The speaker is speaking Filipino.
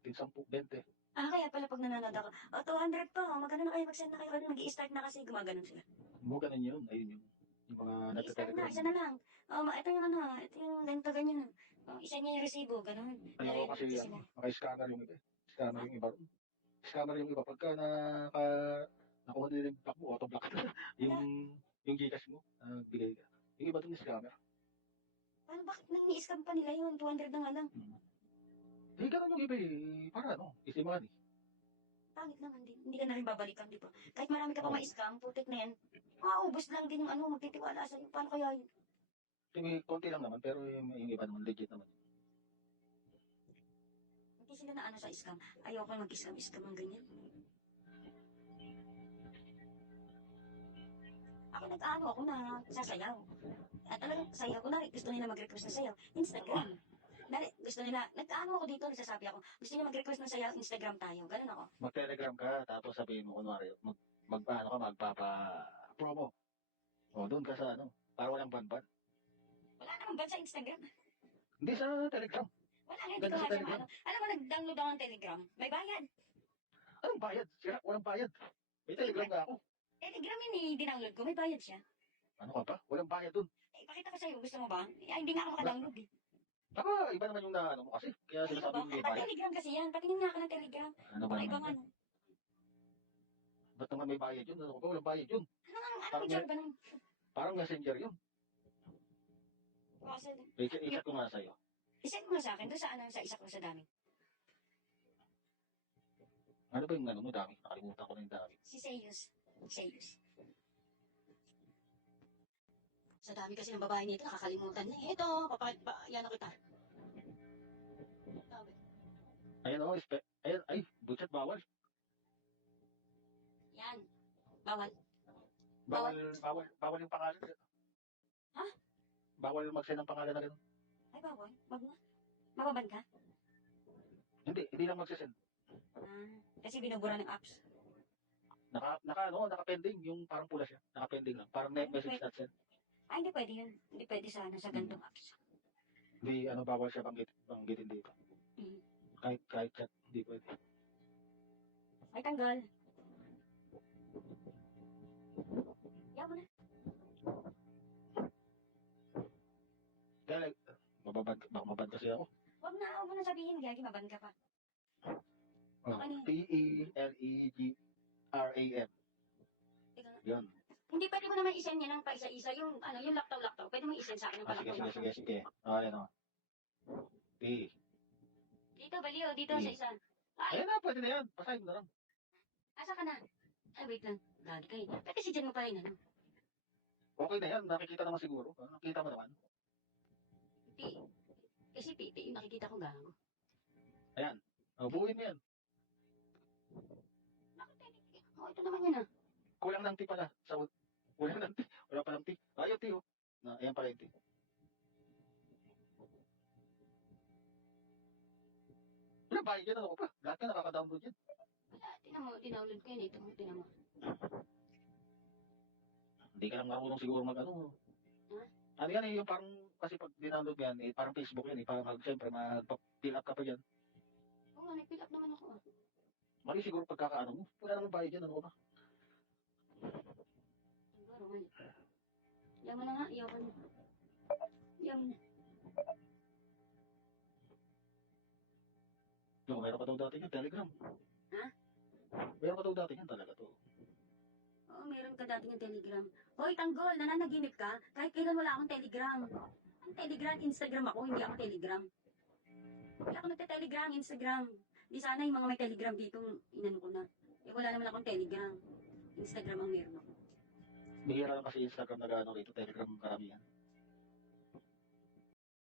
Tin 10, 20. Kaya pala pag nanonood ako, 200 pa, magano na kayo, mag-send na kayo, mag-i-start na kasi gumaganon sila. Ganun yun. Ayun yun. Yung mga Mag-i-start na, nagte-telegram. isa na lang. Ito yung ito yung ganito, ganyan. Isa niya yung resibo, ganun. Ayoko kasi Sila. maka-scanner yung iba. Scanner yung iba. Scammer yung iba. Pagka nakuha nila yung block mo, auto-block. yung Gcash mo, bigay ka. Yung iba dun scammer. Paano, bakit nang-i-scam pa nila yun? 200 na nga lang. Ganun yung iba para easy money. Pangit naman din. Hindi ka na rin babalikan, di ba? Kahit marami ka pa ma-scam, putik na yan. Maubos lang din yung magtitiwala sa'yo. Paano kaya yun? Konti lang naman, pero yung iba naman, legit naman. Hindi sila na sa scam. Ayoko mag-scam ang ganyan. Ako ako na sasayaw. At talagang sayaw ko na rin. Gusto nila mag-request na sayaw. Instagram. Gusto nila, ako dito, nagsasabi ako, gusto nila mag-request ng sayaw, Instagram tayo. Ganun ako. Mag-telegram ka, tapos sabihin mo, kunwari, magpapa-promo. Doon ka sa para walang ban-ban. Wala namang ban sa Instagram. Hindi sa Telegram. Wala nga, hindi ko nga siya Alam mo, nag-download ako ng Telegram. May bayad. Anong bayad? Walang bayad. May Telegram nga ako. Telegram yun dinownload ko. May bayad siya. Ano ka pa? Walang bayad dun. Pakita ko sa'yo. Gusto mo ba? Hindi nga ako makadownload eh. Iba naman yung naano mo kasi. Kaya sinasabi mo may bayad. Telegram kasi yan. Patingin nga ako ng Telegram. Ano ba naman? Ba't naman may bayad yun? Ano ba? Walang bayad yun. Ano job ba nun? Parang messenger yun. Isa ko nga sa'yo. Isend mo sa akin. Doon sa isa ko sa dami. Ano ba yung mo dami? Nakalimutan ko na yung dami. Si Seyus. Sa dami kasi ng babae nito, nakakalimutan na. Ito, yan ako kita. Ayan ay, butchat bawal. Yan. Bawal yung pangalan. Ha? Bawal mag-send ng pangalan na gano'n. Ay, bawal. Wag na. Mababan ka? Hindi lang magsisend. Kasi binubura ng apps. Naka-pending, yung parang pula siya. Naka-pending lang. Parang message not sent. Hindi pwede yun. Hindi pwede sana sa gantong apps. Hindi, bawal siya banggitin dito. Kahit chat, hindi pwede. Ay, tanggal. Yaw mo na. Kaya, mababad kasi ako. Huwag mo na sabihin, Gagi, maban ka pa. Telegram. Yun. Hindi pwede mo naman isend niya ng paisa-isa. Yung laptop. Pwede mo isend sa akin ng Sige. Ayan o. Dito, baliw. Dito sa isa. Ayan na, pwede na yan. Pasahin mo na lang. Asa ka na? Ay, wait lang. Gagi kayo. Pwede si Jen mo pa rin, Okay na yan. Nakikita naman siguro. Nakikita mo naman. Kasi piti yung nakikita ko gago. Ayan. Buuin mo yan. Ito naman yun Kulang ng tea pala. Kulang ng tea. Wala pa ng tea. Yung tea ayan pala yung tea. Wala bayad yan. Ano ko pa? Lahat ka nakaka-download yan. Wala. Dinownload ko yun. Ito mo. Hindi ka lang marunong siguro mag-ano. Ano yan yung parang, kasi pag dinownload yan, parang Facebook yan siyempre, mag-fill up ka pa dyan. Oo, nag-fill up naman ako. Mali siguro pagkakaano mo. Wala naman bayad yan, ano ba? Yaw mo na nga, yaw mo na. Meron pa daw dati yan, Telegram. Ha? Meron pa daw dati yan talaga to. Oo, meron ka dati yung Telegram. Hoy, tanggol, nananaginip ka? Kahit kailan wala akong Telegram. Ang Telegram, Instagram ako, hindi ako Telegram. Hindi ako nagte-Telegram, Instagram. Di sana yung mga may Telegram dito, inano ko na. Wala naman akong Telegram. Instagram ang meron ako. Bihira lang kasi Instagram na gano'n rito, Telegram karamihan.